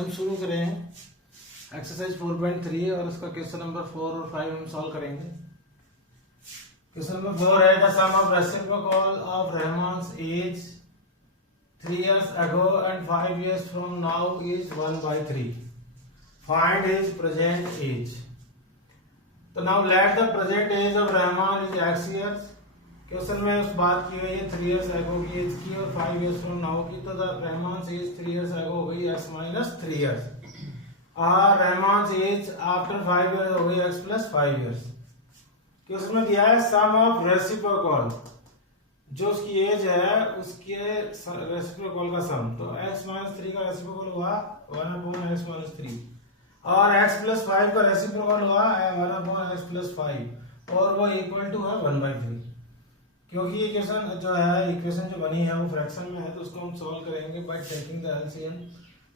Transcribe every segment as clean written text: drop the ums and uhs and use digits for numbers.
हम शुरू करें एक्सरसाइज 4.3 और उसका क्वेश्चन नंबर 4 और 5 हम सॉल्व करेंगे। क्वेश्चन नंबर 4 है the sum of reciprocal of Rahman's age 3 years ago and 5 years from now is 1/3. Find his present age. तो now let the present age of Rahman is x years. Question में उस बात की गई है 3 years ago की as की और 5 years from now की, तो रहमान से एज 3 years ago हो गई x minus 3 years और रहमान से एज आफ्टर 5 years हो गई x plus 5 years। क्वेश्चन में दिया है सम ऑफ रेसिप्रोकल, जो उसकी एज है उसके रेसिप्रोकल का सम, तो x minus 3 का रेसिप्रोकल हुआ 1/x minus 3 और x plus 5 का रेसिप्रोकल हुआ 1/x plus 5 और वो इक्वल टू है 1/3। क्योंकि ये इक्वेशन जो है इक्वेशन जो बनी है वो फ्रैक्शन में है, तो उसको हम सॉल्व करेंगे बाय टेकिंग द एलसीएम।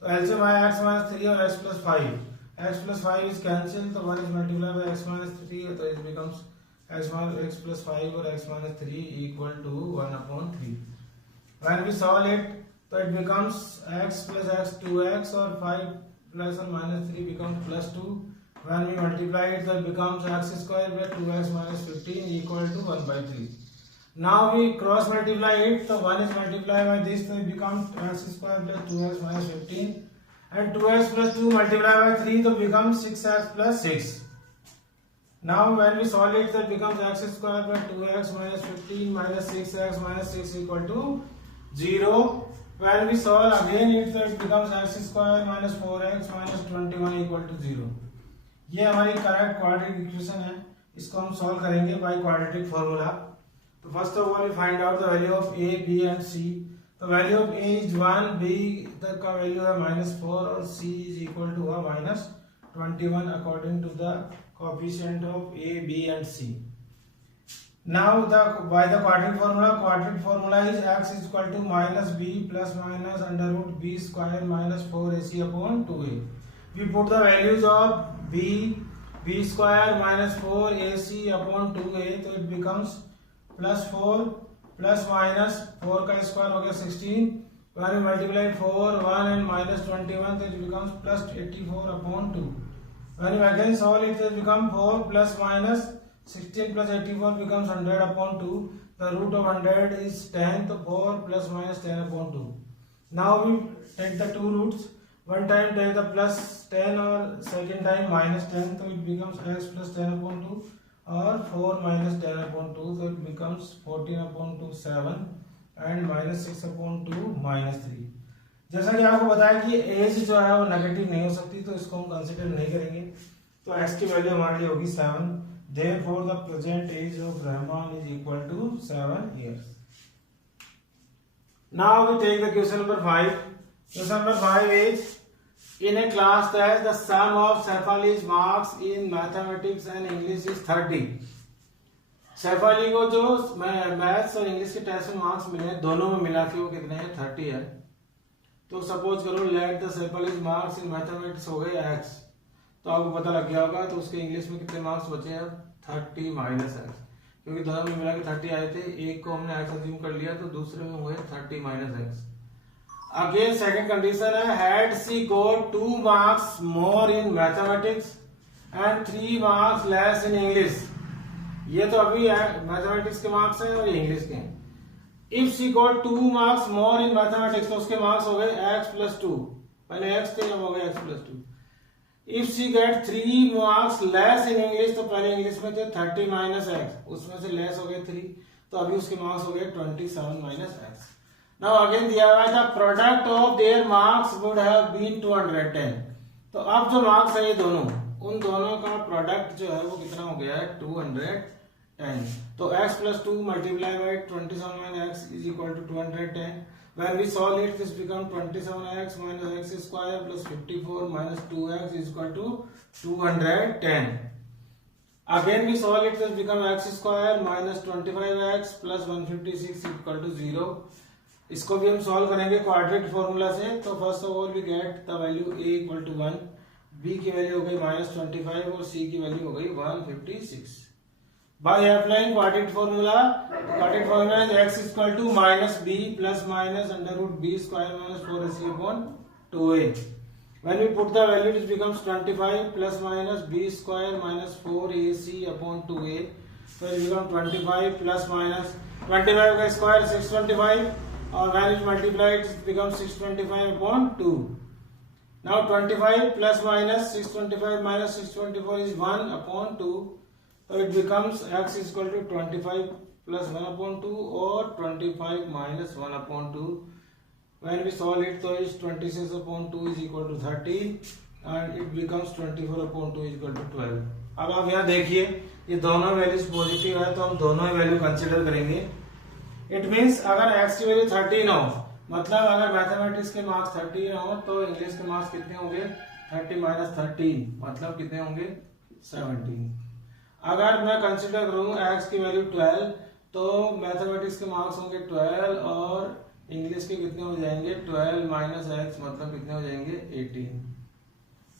तो एलसीएम है x minus 3 और x plus 5, x plus 5 is cancelled, तो 1 is multiplied by x minus 3, तो it becomes x plus 5 और x minus 3 equal to 1/3। when we solve it, तो it becomes x plus x 2x और 5 plus or minus 3 becomes plus 2। when we multiply it, so it becomes x square by 2x minus 15 equal to 1/3। now we cross multiply it, so 1 is multiplied by this, so it becomes x square plus 2x minus 15 and 2x plus 2 multiplied by 3, so becomes 6x plus 6। now when we solve it, so it becomes x square by 2x minus 15 minus 6x minus 6 equal to 0। when we solve again it, so it becomes x square minus 4x minus 21 equal to 0। ये हमारी correct quadratic equation है, इसको हम solve करेंगे by quadratic formula. तो first of all we find out the value of a, b and c। तो value of a is 1, b तक का वैल्यू है -4 और c is equal to -21 according to the coefficient of a, b and c। Now by the quadratic formula is x is equal to -b plus minus under root b square minus 4ac upon 2a। We put the values of b square minus 4ac upon 2a, तो it becomes +4 plus minus 4 का square हो गया 16। when we multiply 4 1 and -21, so it becomes +84 upon 2। when we again solve it, it becomes 4 plus minus 16 plus 84 becomes 100 upon 2। the root of 100 is 10, so 4 plus minus 10 upon 2। now we take the two roots, one time take the plus 10 or second time minus 10, so it becomes x plus 10 upon 2 और 4 minus 10 upon 2, so it becomes 14 upon 2 7 and minus 6 upon 2 -3। जैसा कि आपको बताया कि as जो है वो negative नहीं हो सकती, तो इसको हम कंसीडर नहीं करेंगे, तो x की वैल्यू हमारे लिए होगी 7। therefore the present age of Rahman is equal to 7 years। now we take the question number 5। question number 5 is in a class that the sum of Saifali's marks in mathematics and English is 30। Shafali को जो maths और English के test में marks मिले हैं दोनों में मिला के वो कितने हैं 30 है। तो सपोज करो let the Shefali's marks in mathematics हो गए x, तो आपको पता लग गया होगा तो उसके इंग्लिश में कितने मार्क्स बचे हैं 30 माइनस x, क्योंकि दोनों में मिला के 30 आए थे, एक को हमने x अज्यूम कर लिया तो दूसरे में हुए 30 minus x। Again second condition है had she got 2 marks more in mathematics and 3 marks less in English। ये तो अभी मैथमेटिक्स के मार्क्स हैं और इंग्लिश के हैं। if she got 2 marks more in mathematics, तो उसके मार्क्स हो गए x plus 2, पहले x थे अब हो गए x plus 2। if she get 3 marks less in English, तो पहले इंग्लिश में थे 30 minus x, उसमें से लेस हो गए 3, तो अभी उसके मार्क्स हो गए 27 minus x। Now again दिया हुआ था product of their marks would have been 210। तो अब जो मार्क्स है ये दोनों, उन दोनों का प्रोडक्ट जो है वो कितना हो गया है 210। तो x plus 2 multiplied by 27 minus x is equal to 210। when we solve it, this becomes 27x minus x square plus 54 minus 2x is equal to 210। again we solve it, this becomes x square minus 25x plus 156 equal to 0। इसको भी हम solve करेंगे quadratic formula से। तो first of all we get the value a equal to 1, b की value हो गई -25 और c की वैल्यू हो गई 156। By applying quadratic formula is x equal to -b plus minus under root b square minus 4ac upon 2a। When we put the value, it becomes 25 plus minus b square minus 4ac upon 2a. So it becomes 25 plus minus 25 का square 625 और when it multiplied it becomes 625 upon 2. Now 25 plus minus 625 minus 624 is 1 upon 2. So it becomes x is equal to 25 plus 1 upon 2 or 25 minus 1 upon 2. When we solve it, so it's 26 upon 2 is equal to 30 and it becomes 24 upon 2 is equal to 12. अब आप यहाँ देखिए ये दोनों values positive है तो हम दोनों ही वैल्यू कंसीडर करेंगे. इट मीन्स अगर x की वैल्यू 13 हो, मतलब अगर मैथमेटिक्स के मार्क्स 13 हो तो इंग्लिश के मार्क्स कितने होंगे 30 माइनस 13 मतलब कितने होंगे 17. अगर मैं कंसीडर करूँ x की वैल्यू 12 तो मैथमेटिक्स के मार्क्स होंगे 12 और इंग्लिश के कितने हो जाएंगे 12 माइनस x मतलब कितने हो जाएंगे 18.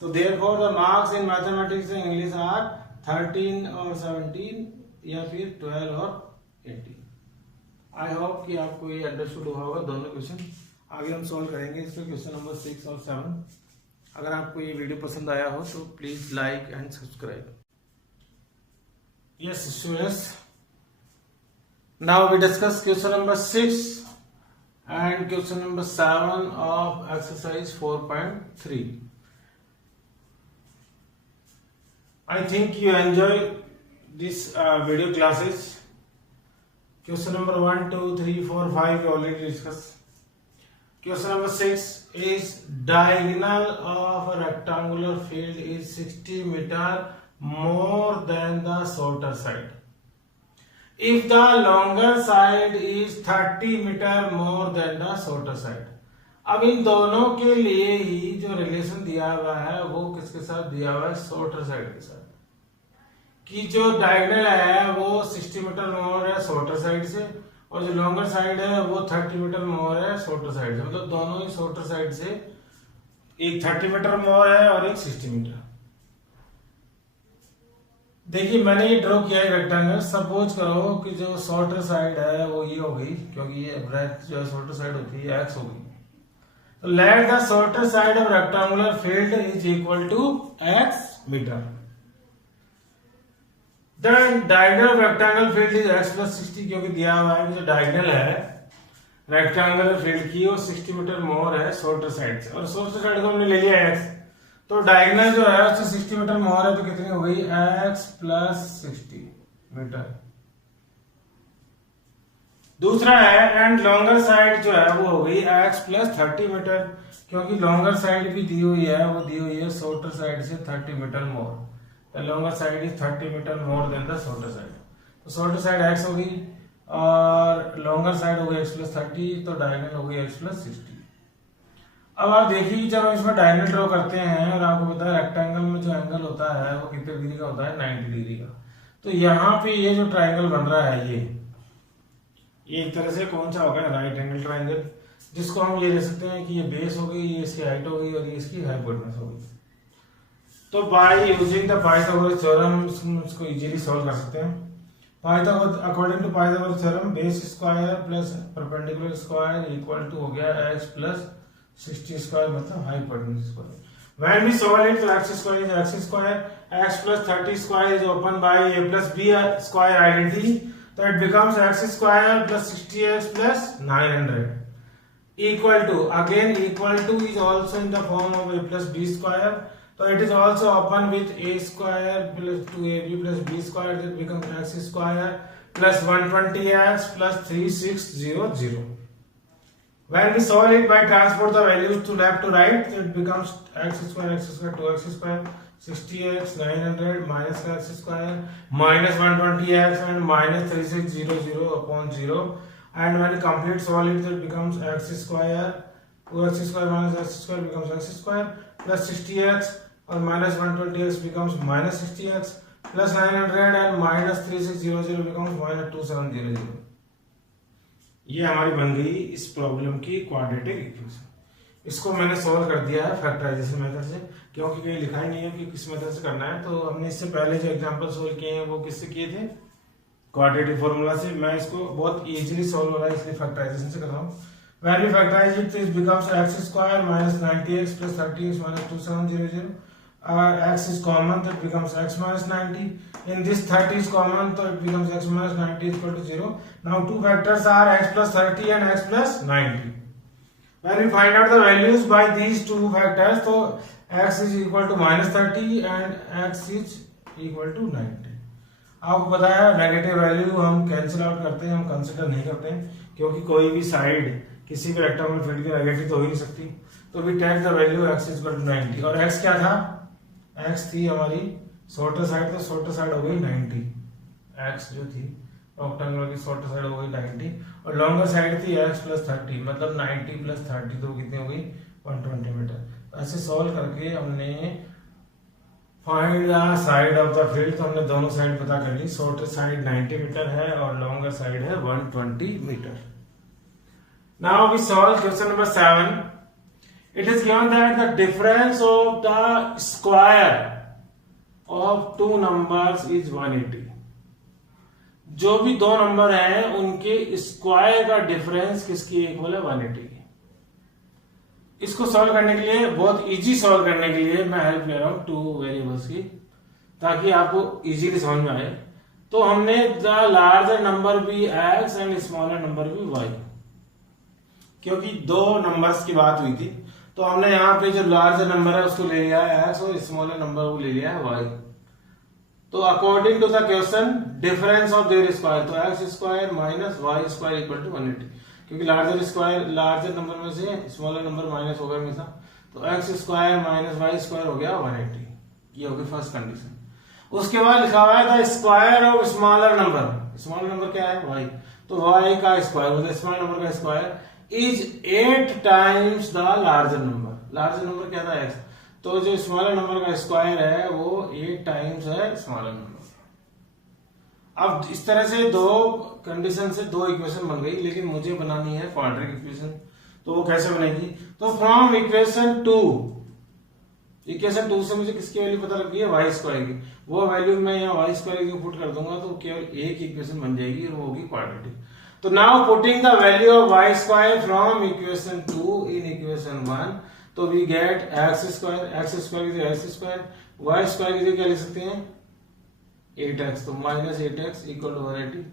तो therefore the marks in mathematics and English are 13 और 17 या फिर 12 और 18. आई होप कि आपको ये अंडरस्टूड हुआ होगा दोनों क्वेश्चन. आगे हम सॉल्व करेंगे इसके क्वेश्चन नंबर 6 और 7. अगर आपको ये वीडियो पसंद आया हो तो please like and subscribe. Yes students, now we discuss question number 6 and question number 7 of exercise 4.3. I think you enjoy this video classes. Question number 1, 2, 3, 4, 5 we already discussed. Question number 6 is diagonal of a rectangular field is 60 meter more than the shorter side. If the longer side is 30 meter more than the shorter side. अब इन दोनों के लिए ही जो relation दिया हुआ है वो किसके साथ दिया हुआ है शॉर्टर साइड के साथ. कि जो डायगोनल है वो 60 मीटर मोर है शॉर्टर साइड से और जो लॉन्गर साइड है वो 30 मीटर मोर है शॉर्टर साइड से. मतलब दोनों ही शॉर्टर साइड से एक 30 मीटर मोर है और एक 60 मीटर. देखिए मैंने ये ड्रॉ किया है रेक्टेंगल. सपोज करो कि जो शॉर्टर साइड है वो ये हो गई क्योंकि ये ब्रेथ जो है शॉर्टर साइड होती है एक्स हो गई. तो let the shorter side of rectangular field is equal to x metre. Then diagonal of rectangular field is x plus 60 क्योंकि दिया हुआ है कि जो डायगोनल है रेक्टेंगुलर फील्ड की वो 60 मीटर मोर है शॉर्टर साइड से और शॉर्टर साइड को हमने ले लिया एक्स. तो डायगोनल जो है उससे 60 मीटर मोर है तो कितनी हो गई x प्लस 60 मीटर. दूसरा है एंड लॉन्गर साइड जो है वो हो गई x प्लस 30 मीटर क्योंकि लॉन्गर साइड भी दी हुई है वो दी हुई है शॉर्टर साइड से 30 metre more. The longer side is 30 metre more than the shorter side. तो शॉर्टर साइड x हो गई और लॉन्गर साइड हो गई x प्लस 30 तो डायगोनल हो गई x प्लस 60. अब आप देखिए जब हम इसमें डायगोनल ड्रॉ करते हैं और आपको पता है रेक्टेंगल में जो एंगल होता है वो कितने डिग्री का होता है 90 डिग्री का. तो यहाँ पे ये जो ट्रायंगल बन रहा है ये एक तरह से कौन सा होगा राइट एंगल ट्रायंगल जिसको हम ये ले सकते हैं कि ये बेस हो गई ये इसकी हाइट हो गई और ये इसकी हाइपोटेनस हो गई. तो by using the Pythagoras theorem इसको इजीली सॉल्व कर सकते हैं. According to Pythagoras theorem base square plus perpendicular square equal to हो गया x प्लस 60 स्क्वायर मतलब hypotenuse square. When we solve it, so x square is x square, x plus 30 square is open by a plus b square identity. So it becomes x square plus 60x plus 900 equal to, again equal to is also in the form of a plus b square. So it is also open with a square plus 2ab plus b square. That becomes x square plus 120x plus 3600. When we solve it by transport the values to left to right, it becomes x square 2x square 60x 900 minus x square minus 120x and minus 3600 upon 0. And when you complete solve it, it becomes x square 2x square minus x square becomes x square plus 60x or minus 120x becomes minus 60x plus 900 and minus 3600 becomes minus 2700. ये हमारी बन गई इस problem की quadratic equation. इसको मैंने solve कर दिया है फैक्टराइजेशन मेथड से क्योंकि कहीं लिखा ही नहीं है कि किस मेथड से करना है. तो हमने इससे पहले जो एग्जांपल सॉल्व किए हैं वो किससे किए थे क्वाड्रेटिक फॉर्मूला से. मैं इसको बहुत इजीली सॉल्व हो रहा है इसलिए फैक्टराइजेशन से कर रहा हूँ. When we factorize it, this becomes x square minus 90x plus 30x minus 2700. X is common, so it becomes x minus 90. In this 30 is common, so it becomes x minus 90 is equal to 0. Now two factors are x plus 30 and x plus 90. When we find out the values by these two factors, so x is equal to minus 30 and x is equal to 90. आपको पता है negative value हम cancel out करते हैं, हम consider नहीं करते हैं, क्योंकि कोई भी साइड किसी भी रेक्टेंगुलर फील्ड की नेगेटिव तो हो ही नहीं सकती. तो we take the value x is equal to 90. और x क्या था? x थी हमारी शॉर्टर साइड, तो शॉर्टर साइड हो गई 90. x जो थी रेक्टेंगुलर की शॉर्टर साइड हो गई 90 और लॉन्गर साइड थी x प्लस 30, मतलब 90 प्लस 30 तो कितनी हो गई 120 मीटर. ऐसे सॉल्व करके हमने find the side of the field, तो हमने दोनों साइड पता कर ली. शॉर्टर साइड 90 मीटर है और लॉन्गर साइड है 120 metre. Now we solve question number 7. It is given that the difference of the square of two numbers is 180. जो भी दो नंबर हैं उनके स्क्वायर का डिफरेंस किसकी इक्वल है? 180. इसको सॉल्व करने के लिए, बहुत इजी सॉल्व करने के लिए मैं हेल्प ले रहा हूं टू वेरिएबल्स की, ताकि आपको इजीली समझ में आए. तो हमने द लार्जर नंबर भी x एंड स्मॉलर नंबर भी y, क्योंकि दो नंबर्स की बात हुई थी, तो हमने यहाँ पे जो लार्जर नंबर है उसको ले लिया है x और स्मॉलर नंबर को ले लिया है y. तो according to the question difference of their square, तो x square minus y square equal to 180, क्योंकि लार्जर नंबर में से स्मॉलर नंबर माइनस होगा हमेशा. तो x square minus y square हो गया 180. ये होगी फर्स्ट कंडीशन. उसके बाद लिखा हुआ है the square of smaller number. Smaller number क्या है? y. तो y का स्क्वायर मतलब स्मॉलर नंबर का square is 8 times the larger number. Larger number क्या था? x. तो जो स्मॉलर नंबर का स्क्वायर है वो 8 टाइम्स है स्मॉलर नंबर. अब इस तरह से दो कंडीशन से दो इक्वेशन बन गई, लेकिन मुझे बनानी है क्वाड्रेटिक इक्वेशन. तो वो कैसे बनेगी? तो फ्रॉम इक्वेशन 2 से मुझे किसकी वैल्यू पता लग गई है? y स्क्वायर की. वो वैल्यू मैं यहाँ y स्क्वायर की पुट कर दूंगा तो केवल एक इक्वेशन बन जाएगी और वो होगी क्वाड्रेटिक. तो now putting the value of y square from equation 2 in equation 1, तो we get x square x square y square की क्या लिख सकते हैं? 8x. तो minus 8x equal to 180.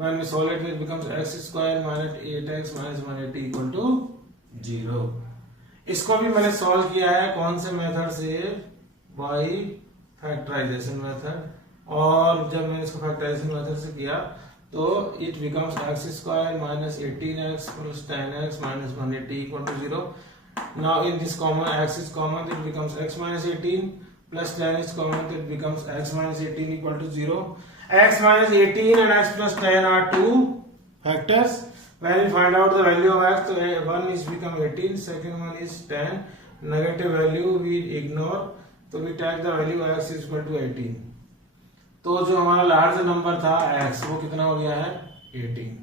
When we solve it, it becomes x square minus 8x minus 180 equal to 0. इसको भी मैंने सॉल्व किया है कौन से मेथड से? By factorisation method. और जब मैंने इसको फैक्टराइजेशन मेथड से किया तो it becomes x square minus 18x plus 10x minus 180 equal to 0. Now in this common x is common, it becomes x minus 18 plus 10 is common, so it becomes x minus 18 equal to 0. X minus 18 and x plus 10 are two factors. When we find out the value of x, so one is become 18, second one is 10. Negative value we ignore, so we take the value of x is equal to 18. तो जो हमारा large number था x वो कितना हो गया है? 18.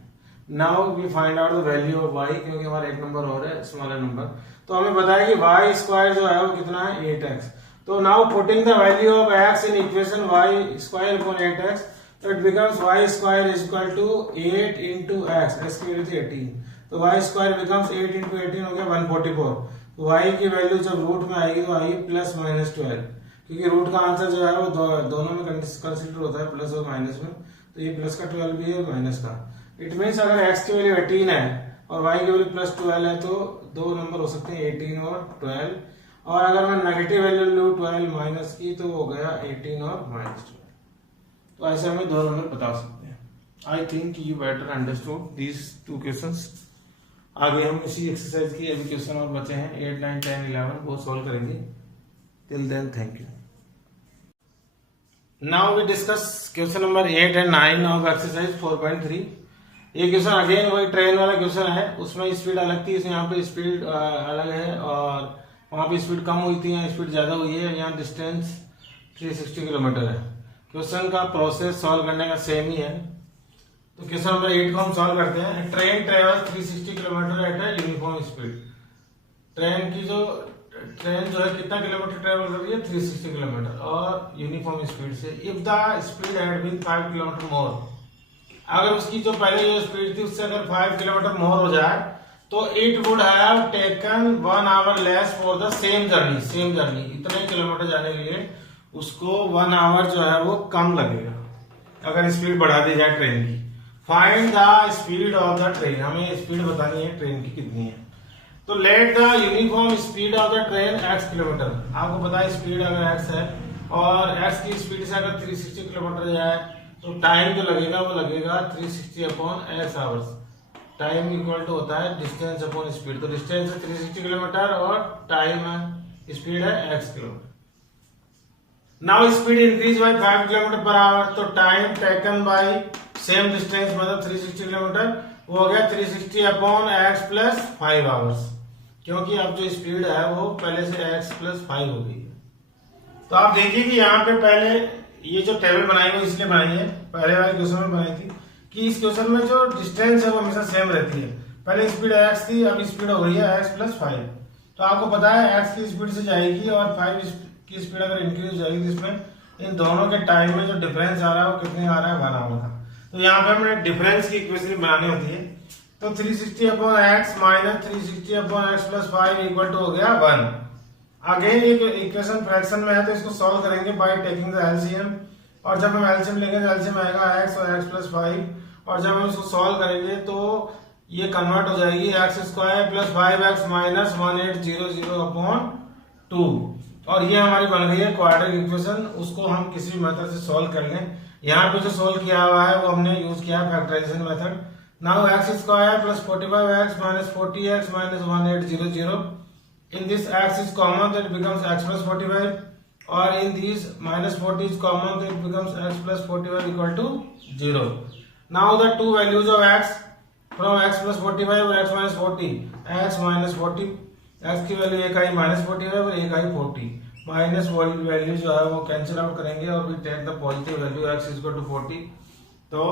Now we find out the value of y, क्योंकि हमारा एक नंबर और है स्मॉलर नंबर. तो हमें बताया कि y स्क्वायर जो है वो कितना है? 8x. So now putting the value of x in equation y square upon 8x, so it becomes y square is equal to 8 into x. x की वैल्यू थी 18, तो y square becomes 8 into 18 हो गया 144. तो y की value जब root में आएगी तो आएगी प्लस माइनस 12, क्योंकि रूट का आंसर जो है वो दोनों में कंसिडर होता है प्लस और माइनस में. तो ये प्लस का 12 भी है और माइनस का. इट मीन्स अगर x की वैल्यू 18 है और y की वैल्यू प्लस 12 है तो दो नंबर हो सकते हैं 18 और 12. और अगर मैं नेगेटिव वैल्यू लूं 12 माइनस की तो हो गया 18 और माइनस 12. तो ऐसे हमें दो नंबर बता सकते हैं. I think you better understood these two questions. आगे हम इसी एक्सरसाइज की अभी क्वेश्चन और बचे हैं 8, 9, 10, 11 वो सॉल्व करेंगे. Till then thank you. Now we discuss question number 8 and 9 of exercise 4.3. ये क्वेश्चन अगेन वही ट्रेन वाला क्वेश्चन है. उसमें स्पीड अलग थी, यहाँ पे स्पीड अलग है और वहां पे स्पीड कम हुई थी, यहाँ स्पीड ज्यादा हुई है. यहाँ डिस्टेंस 360 किलोमीटर है. क्वेश्चन का प्रोसेस सॉल्व करने का सेम ही है. तो क्वेश्चन नंबर 8 को हम सॉल्व करते हैं. ट्रेन ट्रेवल 360 किलोमीटर एट है यूनिफॉर्म स्पीड. ट्रेन जो है कितना किलोमीटर ट्रेवल कर रही है? 360 किलोमीटर और यूनिफॉर्म स्पीड से. If the speed had been 5 kilometre more, अगर उसकी जो पहले जो स्पीड थी उससे अगर 5 किलोमीटर मोर हो जाए तो it would have taken 1 our less for the same journey इतने किलोमीटर जाने के लिए उसको 1 आवर जो है वो कम लगेगा अगर स्पीड बढ़ा दी जाए ट्रेन की। Find the speed of the train, हमें स्पीड बतानी है ट्रेन की कितनी है। तो let the uniform speed of the train x kilometre, आपको पता है स्पीड अगर x है और x की स्पीड से अगर 360 किलोमीटर जाए तो टाइम जो लगेगा वो लगेगा 360 upon x hours. Time equal to होता है डिस्टेंस अपॉन स्पीड, तो डिस्टेंस है 360 किलोमीटर और टाइम है स्पीड है x kilometre. Now speed increase by 5 kilometre per hour, तो time taken by same distance मतलब 360 किलोमीटर वो हो गया 360 अपॉन x प्लस 5 आवर्स, क्योंकि अब जो स्पीड है वो पहले से x प्लस 5 हो गई है। तो आप देखिए कि यहाँ पे पहले ये जो टेबल बनाई है इसलिए बनाई है, पहले वाले क्वेश्चन में बनाई थी कि इस क्वेश्चन में जो डिस्टेंस है वो हमेशा सेम रहती है। पहले स्पीड x थी, अब स्पीड हो गई है x प्लस 5। तो आपको पता है x की स्पीड से जाएगी और 5 की स्पीड अगर इंक्रीज हो जाएगी तो इसमें इन दोनों के टाइम में जो डिफरेंस आ रहा है वो कितने आ रहा है 1 आवर का। तो यहाँ पे हमें डिफरेंस की इक्वेशन बनानी होती है, तो 360 upon x minus 360 upon x plus 5 equal to हो गया 1। अगेन एक इक्वेशन फ्रैक्शन में है तो इसको सॉल्व करेंगे बाय टेकिंग द एलसीएम, और जब हम एलसीएम लेंगे तो एलसीएम आएगा x और x प्लस 5, और जब हम इसको सॉल्व करेंगे तो ये कन्वर्ट हो जाएगी x square plus 5x minus 1800 upon 2, और ये हमारी बन गई है क्वाड्रेटिक इक्वेशन। उसको हम किसी भी मेथड से सॉल्व कर लें। यहाँ पे जो सॉल्व किया हुआ है वो हमने यूज किया है factorisation method. Now x square plus 45x minus 40x minus 1800, in this x is common that it becomes x plus 45, or in these minus 40 is common that it becomes x plus 45 equal to 0. Now the two values of x from x plus 45 और x minus 40, x minus 40, x की value एक आई minus 45 और एक आई 40, minus value जो है वो cancel out करेंगे और we take the positive value x is equal to 40। तो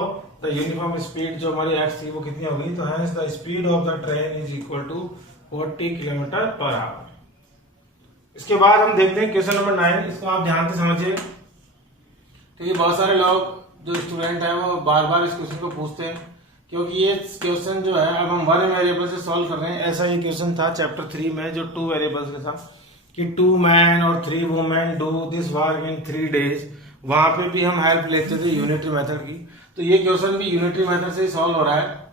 द यूनिफॉर्म स्पीड जो हमारी x थी वो कितनी हो गई, तो hence the speed of the train is equal to 40 kilometre per hour. इसके बाद हम देखते हैं क्वेश्चन नंबर 9, इसको आप ध्यान से समझिए क्योंकि बहुत सारे लोग जो स्टूडेंट हैं वो बार बार इस क्वेश्चन को पूछते हैं, क्योंकि ये क्वेश्चन जो है अब हम 1 वेरिएबल से सॉल्व कर रहे हैं। ऐसा ही क्वेश्चन था चैप्टर 3 में जो 2 वेरिएबल्स के था कि 2 मैन और 3 women do this work in 3 days, वहां पे भी हम हेल्प लेते थे यूनिटरी मेथड की। तो ये क्वेश्चन भी यूनिटरी मेथड से ही सॉल्व हो रहा है।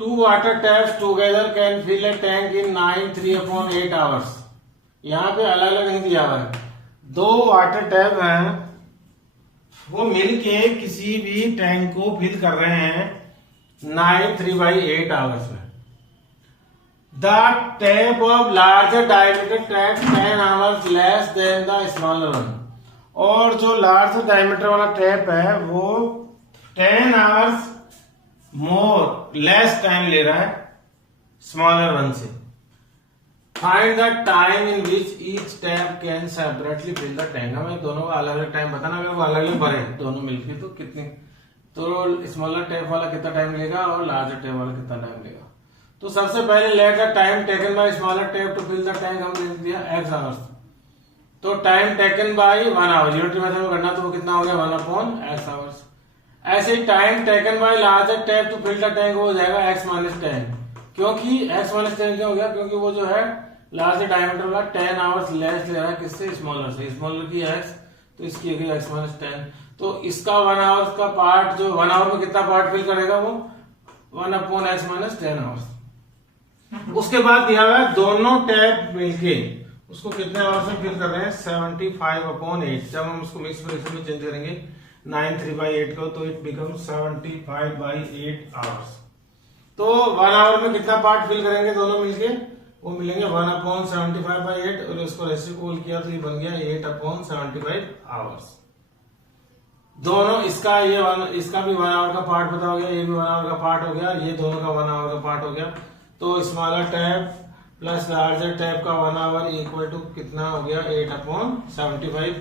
2 water taps together can fill a tank in 9 hours. यहाँ पे अलग अलग नहीं दिया हुआ है, 2 वाटर टैप हैं वो मिलके किसी भी टैंक को फिल कर रहे हैं 9 आवर्स में। The tap of larger diameter tap 10 hours less than the smaller one, और जो लार्जर डायमीटर वाला टैप है वो 10 आवर्स मोर लेस टाइम ले रहा है स्मॉलर वन से। Find the time in which each tap can separately fill the tank. हमें दोनों का अलग अलग टाइम बताना, अगर वो अलग अलग भरे दोनों मिलके तो कितने, तो स्मॉलर टैप वाला कितना टाइम लेगा और लार्जर टैप वाला कितना टाइम लेगा। तो सबसे पहले let the time taken by smaller tap to fill the tank हमने लिख दिया x आवर्स, तो time taken by 1 hour unitary method में करना तो वो कितना हो गया 1/x आवर्स। ऐसे ही time taken by larger tap to fill the tank हो जाएगा x माइनस 10, क्योंकि x माइनस 10 क्या हो गया, क्योंकि वो जो है लार्जर डायमीटर वाला 10 आवर्स लेस ले रहा है किससे, स्मॉलर से। स्मॉलर की x तो इसकी हो गई x माइनस 10, तो इसका 1 आवर्स का पार्ट जो 1 आवर में कितना पार्ट फिल करेगा वो 1/x माइनस 10 आवर्स। उसके बाद दिया हुआ है दोनों टैप मिलके उसको कितने आवर्स में फिल कर रहे हैं 75/8। जब हम उसको मिक्स फ्रैक्शन में चेंज करेंगे 9/3/8 को तो इट बिकम 75/8 आवर्स। तो 1 आवर में कितना पार्ट फिल करेंगे दोनों मिलके, वो मिलेंगे 1/75/8 और इसको रेसिप्रोकल किया तो ये बन गया 8/75 आवर्स। दोनों इसका इसका भी 1 आवर का पार्ट पता हो गया, ये भी 1 आवर का पार्ट हो गया, ये दोनों का 1 आवर का पार्ट हो गया। तो smaller tap plus larger tap का 1 आवर इक्वल टू कितना हो गया 8/75।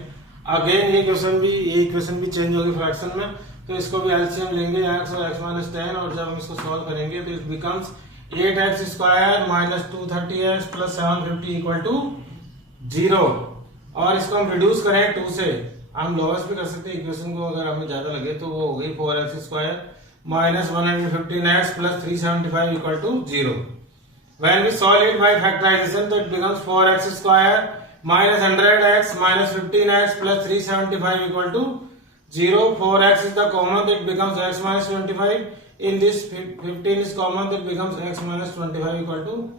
अगेन ये इक्वेशन भी चेंज होगी फ्रैक्शन में, तो इसको भी एलसीएम लेंगे x और x माइनस 10, और जब हम इसको सॉल्व करेंगे तो it becomes 8x square minus 230x plus 750 equal to 0। और इसको हम रिड्यूस करें 2 से, हम लोअर्स भी कर सकते हैं इक्वेशन को, अगर हमें ज्यादा लगे तो वो हो गई 4x square minus 115x plus 375 equal to 0। When we solve it by factorization, so it becomes 4x square minus 100x minus 15x plus 375 equal to 0. 4x is the common, that becomes x minus 25. In this 15 is common, that becomes x minus 25 equal to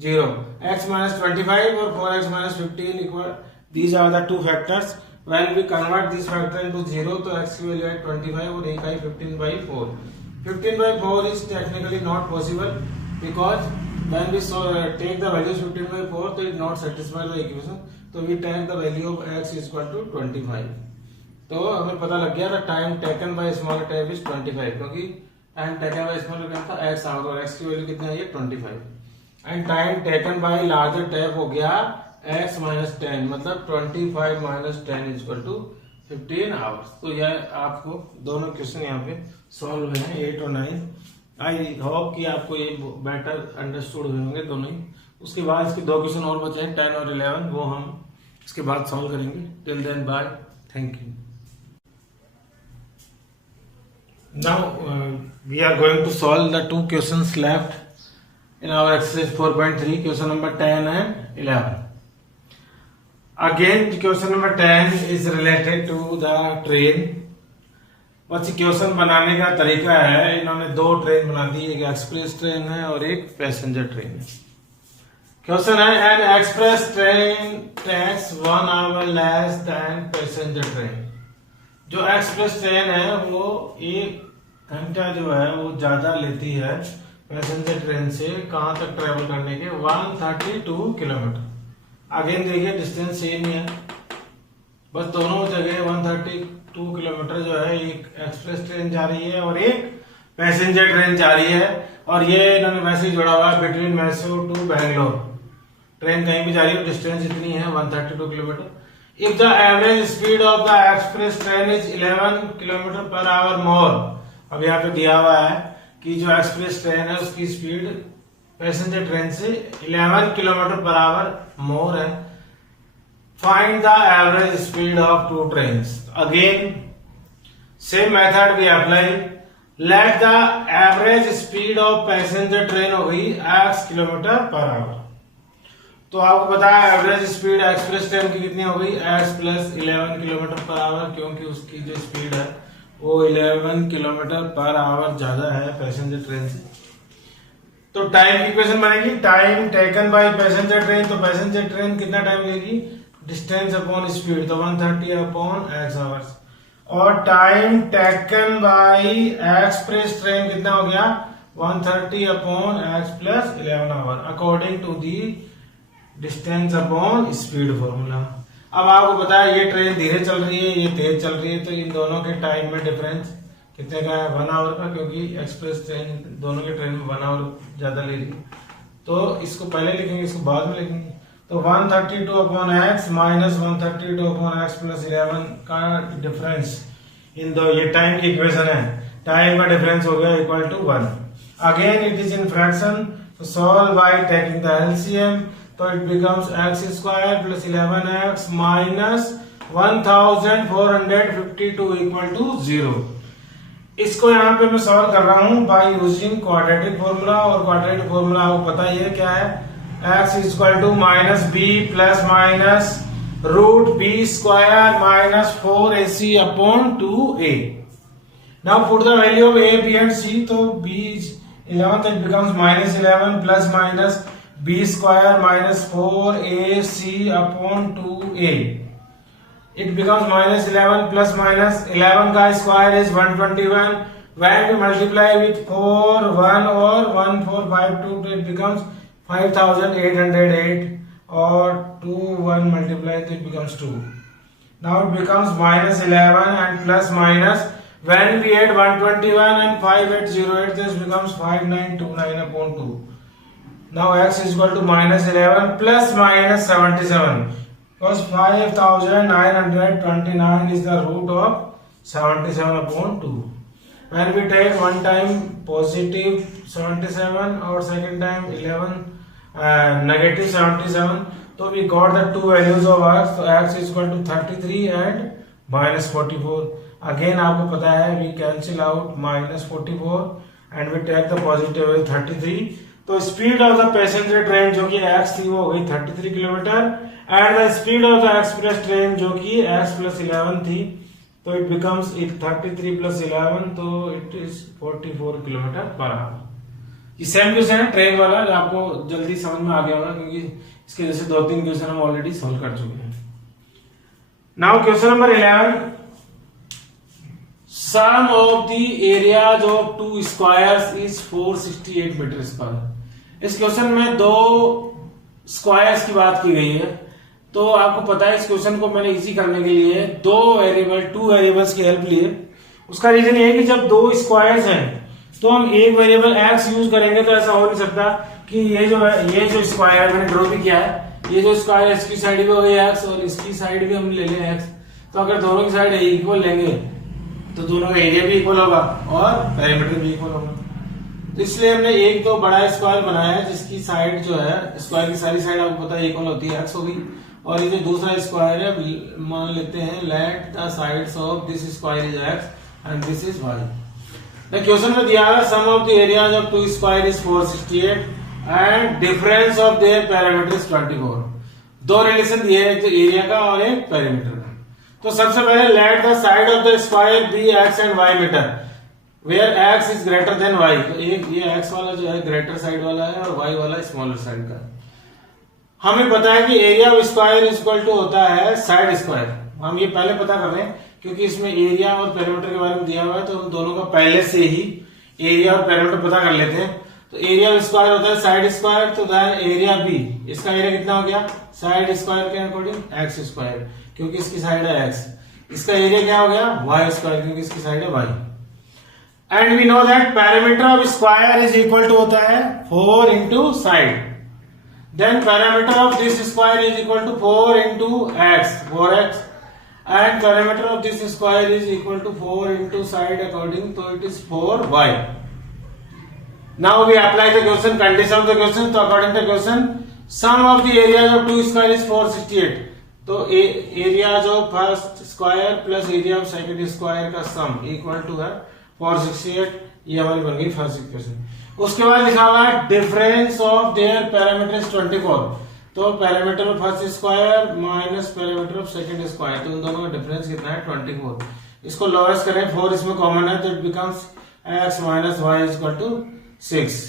0. X minus 25 or 4x minus 15 equal. These are the two factors. When we convert this factor into 0, so x की value है 25 और a का 15 by 4. 15 by 4 is technically not possible because when we take the values 15 by 4, so it not satisfy the equation. So we take the value of x is equal to 25. तो हमें पता लग गया था time taken by small tap is 25, क्योंकि time taken by small tap था x hour और x की वैल्यू कितनी आई है 25, and time taken by larger tap हो गया x माइनस 10, मतलब 25 minus 10 is equal to 15 hours. तो यह आपको दोनों क्वेश्चन यहाँ पे सॉल्व हुए हैं 8 और 9. आई होप कि आपको ये बेटर अंडरस्टूड हुए होंगे दोनों ही. उसके बाद इसके दो क्वेश्चन और बचे हैं 10 और 11, वो हम इसके बाद सॉल्व करेंगे. Till then bye, thank you. Now we are going to solve the two questions left in our exercise 4.3, question number 10 and 11. Again, question number 10 is related to the train. बस क्वेश्चन बनाने का तरीका है, इन्होंने दो train बना दी, एक express train है और एक पैसेंजर ट्रेन है. क्वेश्चन है an express train takes 1 hour less than passenger train. जो एक्सप्रेस ट्रेन है वो 1 घंटा जो है वो ज्यादा लेती है पैसेंजर ट्रेन से. कहां तक ट्रेवल करने के? 132 किलोमीटर. अगेन देखिए डिस्टेंस सेम ही है, बस दोनों जगह 132 किलोमीटर जो है एक एक्सप्रेस ट्रेन जा रही है और एक पैसेंजर ट्रेन जा रही है. और ये इन्होंने वैसे ही जोड़ा हुआ है between Mysore to Bangalore. Train कहीं भी जा रही है, डिस्टेंस इतनी है 132 kilometre. If the average speed of the express train is 11 kilometre per hour more, अब यहाँ पे दिया हुआ है कि जो एक्सप्रेस ट्रेन है उसकी स्पीड पैसेंजर ट्रेन से 11 किलोमीटर पर आवर मोर है. Find the average speed of two trains. Again same method भी apply. Let the average speed of passenger train हो गई x किलोमीटर पर आवर. तो आपको पता है एवरेज स्पीड एक्सप्रेस ट्रेन की कितनी हो गई x plus 11 kilometre per our, क्योंकि उसकी जो स्पीड है वो 11 किलोमीटर पर आवर ज्यादा है पैसेंजर ट्रेन से. तो टाइम की इक्वेशन बनेगी time taken by passenger train. तो पैसेंजर ट्रेन कितना टाइम लेगी? डिस्टेंस अपॉन स्पीड, तो 130 अपॉन x आवर्स. और time taken by express train कितना हो गया? 130 upon x plus 11 hour according to the distance upon speed formula. अब आपको पता है ये ट्रेन धीरे चल रही है, ये तेज चल रही है, तो इन दोनों के टाइम में डिफरेंस कितने का है? 1 आवर का, क्योंकि एक्सप्रेस ट्रेन दोनों के ट्रेन में 1 आवर ज्यादा ले रही है. तो इसको पहले लिखेंगे, इसको बाद में लिखेंगे. तो 132 upon x minus 132 upon x plus 11 का डिफरेंस इन दो, ये टाइम की इक्वेशन है. टाइम का डिफरेंस हो गया equal to 1. Again it is in fraction, तो solve by taking the LCM. तो it becomes x square plus 11x minus 1452 equal to 0. इसको यहाँ पे मैं सॉल्व कर रहा हूँ बाय यूजिंग क्वाड्रेटिक फॉर्मूला. और क्वाड्रेटिक फॉर्मूला आपको पता ही है क्या है? x equal to minus B plus minus root B square minus 4ac upon 2a. Now put the value of a, b and c. तो b is 11, तो it becomes minus 11 plus minus b square minus 4ac upon 2a. It becomes minus 11 plus minus 11 का square is 121. When we multiply with 4 1 or 1 4 5 2, it becomes 5808 or 2 1 multiply, so it becomes 2. Now it becomes minus 11 and plus minus. When we add 121 and 5808, this becomes 5929 upon 2. Now x is equal to minus 11 plus minus 77, because 5929 is the root of 77 upon 2. When we take one time positive 77 or second time 11 negative 77, so we got the two values of x. So x is equal to 33 and minus 44. Again आपको पता है we cancel out minus 44 and we take the positive value 33. तो speed of the passenger train जो कि x थी वो हो गई 33 kilometre and the speed of the express train जो कि x + 11 थी, तो इट बिकम्स 33 + 11, तो it is 44 kilometre per our. ये सेम क्वेश्चन है ट्रेन वाला, जो आपको जल्दी समझ में आ गया होगा क्योंकि इसके जैसे 2-3 क्वेश्चन हम ऑलरेडी सॉल्व कर चुके हैं। Now question number 11, sum of the areas of 2 squares is 468 metre square. इस क्वेश्चन में 2 स्क्वायर्स की बात की गई है। तो आपको पता है इस क्वेश्चन को मैंने इजी करने के लिए 2 वेरिएबल्स की हेल्प लिए। उसका रीजन ये है कि जब 2 स्क्वायर्स हैं तो हम एक वेरिएबल x यूज करेंगे तो ऐसा हो नहीं सकता कि ये जो स्क्वायर मैंने ड्रॉ भी किया है, ये जो स्क्वायर इसकी साइड भी हो गई x और इसकी साइड भी हम ले लें x, तो अगर दोनों की साइड इक्वल लेंगे तो दोनों का एरिया भी इक्वल होगा और पेरीमीटर भी इक्वल होगा। तो इसलिए हमने एक तो बड़ा स्क्वायर बनाया है जिसकी साइड जो है, स्क्वायर की सारी साइड आपको पता है इक्वल होती है, x होगी, और ये जो दूसरा स्क्वायर है मान लेते हैं let the sides of this square is x and this is y। Question में दिया है sum of the areas of 2 square is 468 and difference of their parameter is 24। 2 relation दिए हैं, एक तो एरिया का और एक पेरीमीटर का। तो सबसे पहले let the side of the square be x and y metre where x is greater than y। तो एक ये x वाला जो है ग्रेटर साइड वाला है और y वाला स्मॉलर साइड का है। हमें पता है कि area of square is equal to होता है साइड स्क्वायर। हम ये पहले पता कर रहे हैं क्योंकि इसमें एरिया और पेरीमीटर के बारे में दिया हुआ है, तो हम दोनों का पहले से ही एरिया और पेरीमीटर पता कर लेते हैं। तो एरिया ऑफ स्क्वायर होता है साइड स्क्वायर, तो एरिया बी, इसका एरिया कितना हो गया साइड स्क्वायर के अकॉर्डिंग एक्स स्क्वायर, क्योंकि इसकी साइड है एक्स। इसका एरिया क्या हो गया वाई स्क्वायर, क्योंकि इसकी साइड है y. And we know that parameter of square is equal to होता है 4 into side, then parameter of this square is equal to 4 into x, 4x, and parameter of this square is equal to 4 into side according, so it is 4y. Now we apply the question, condition of the question. So according to the question, sum of the areas of 2 square is 468. तो areas of first square plus area of second square का sum equal to है 468। ये हमारी बन गई first equation. उसके बाद लिखा हुआ है डिफरेंस ऑफ देयर पैरामीटर 24। तो parameter of first square minus parameter of second square, तो उन दोनों का डिफरेंस कितना है 24। इसको लोअर्स करें, 4 इसमें कॉमन है तो it becomes x minus y is equal to 6।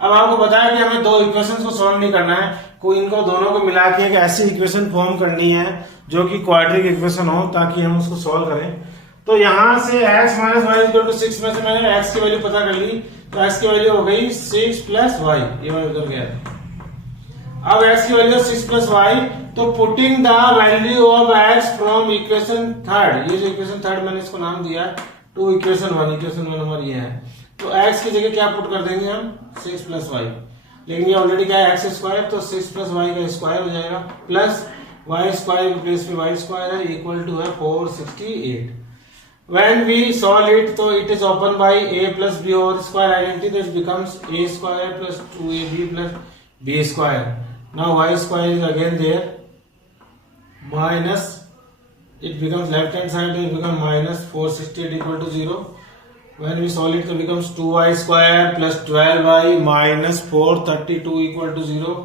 अब आपको बताया कि हमें 2 इक्वेशंस को सॉल्व नहीं करना है, कोई इनको दोनों को मिला के एक ऐसी इक्वेशन फॉर्म करनी है जो कि क्वाड्रिक इक्वेशन हो ताकि हम उसको सॉल्व करें। तो यहां से x minus y is equal to 6 में से मैंने x की वैल्यू पता कर ली, तो x की वैल्यू हो गई 6 प्लस y, ये वाला उधर गया। अब x की वैल्यू 6 प्लस वाई, तो putting the value of x from equation third, ये जो इक्वेशन थर्ड मैंने इसको नाम दिया टू इक्वेशन 1, इक्वेशन 1 नंबर ये है, तो x की जगह क्या पुट कर देंगे हम 6 प्लस वाई, लेकिन ये ऑलरेडी क्या है एक्स स्क्वायर, तो 6 प्लस वाई का स्क्वायर हो जाएगा प्लस वाई स्क्वायर प्लस में वाई स्क्वायर है इक्वल टू है 468। When we solve it, so it is open by a plus b over square identity, that becomes a square plus 2ab plus b square. Now y square is again there, minus, it becomes left hand side, it becomes minus 468 equal to 0. When we solve it, so it becomes 2y square plus 12y minus 432 equal to 0.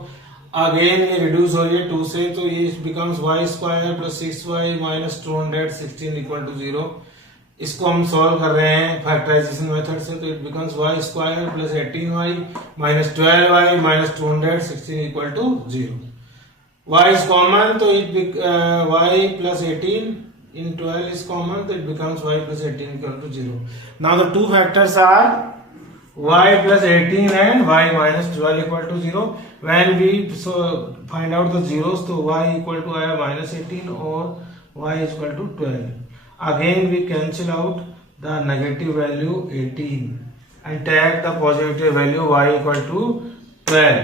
Again ये reduce हो रही है 2 से, तो ये becomes y square plus 6y minus 216 equal to 0. इसको हम solve कर रहे हैं फैक्टराइजेशन मेथड से, तो it becomes y square plus 18y minus 12y minus 216 equal to 0। y is common, तो it y plus 18 in 12 is common, तो it becomes y plus 18 equal to 0। Now the two factors are y plus 18 and y minus 12 equal to 0। When we find out the zeros, तो y equal to आया minus 18 और y equal to 12। Again we cancel out the negative value 18 and take the positive value y equal to 12।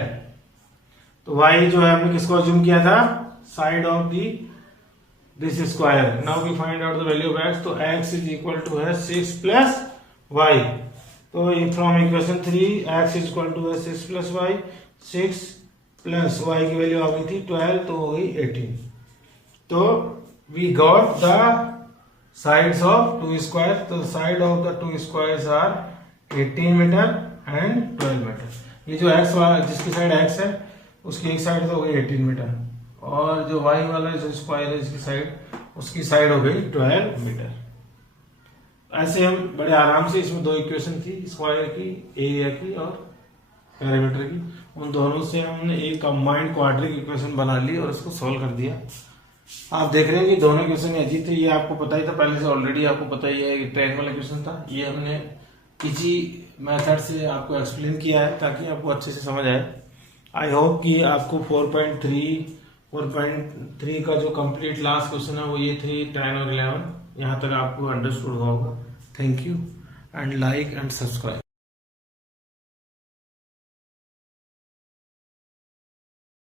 तो y जो है हमने किसको assume किया था side of the this square. Now we find out the value of x, तो x is equal to है 6 plus y, तो from equation 3 x is equal to है 6 प्लस y, 6 प्लस y की वैल्यू आ गई थी 12, तो हो गई 18। तो we got the sides of 2 squares, so the side of the 2 squares are 18 meter and 12 meter. ये जो एक्स जिसकी साइड एक्स है उसकी एक साइड तो हो गई 18 मीटर, और जो वाई वाला जो स्क्वायर है इसकी साइड, उसकी साइड हो गई 12 मीटर। ऐसे हम बड़े आराम से, इसमें दो इक्वेशन थी स्क्वायर की, एरिया की और पैरामीटर की, उन दोनों से हमने एक कंबाइंड क्वाड्रिक इक्वेशन बना ली और उसको सॉल्व कर दिया। आप देख रहे हैं कि दोनों इक्वेशन अजीब थे, ये आपको पता ही था पहले से, ऑलरेडी आपको पता ही है, ट्रायंगल इक्वेशन था। ये हमने इजी मेथड से आपको एक्सप्लेन किया है ताकि आपको अच्छे से समझ आए। आई होप कि आपको 4.3 का जो कंप्लीट लास्ट क्वेश्चन है वो ये थे 10 और 11, यहाँ तक आपको अंडरस्टूड होगा। Thank you and like and subscribe.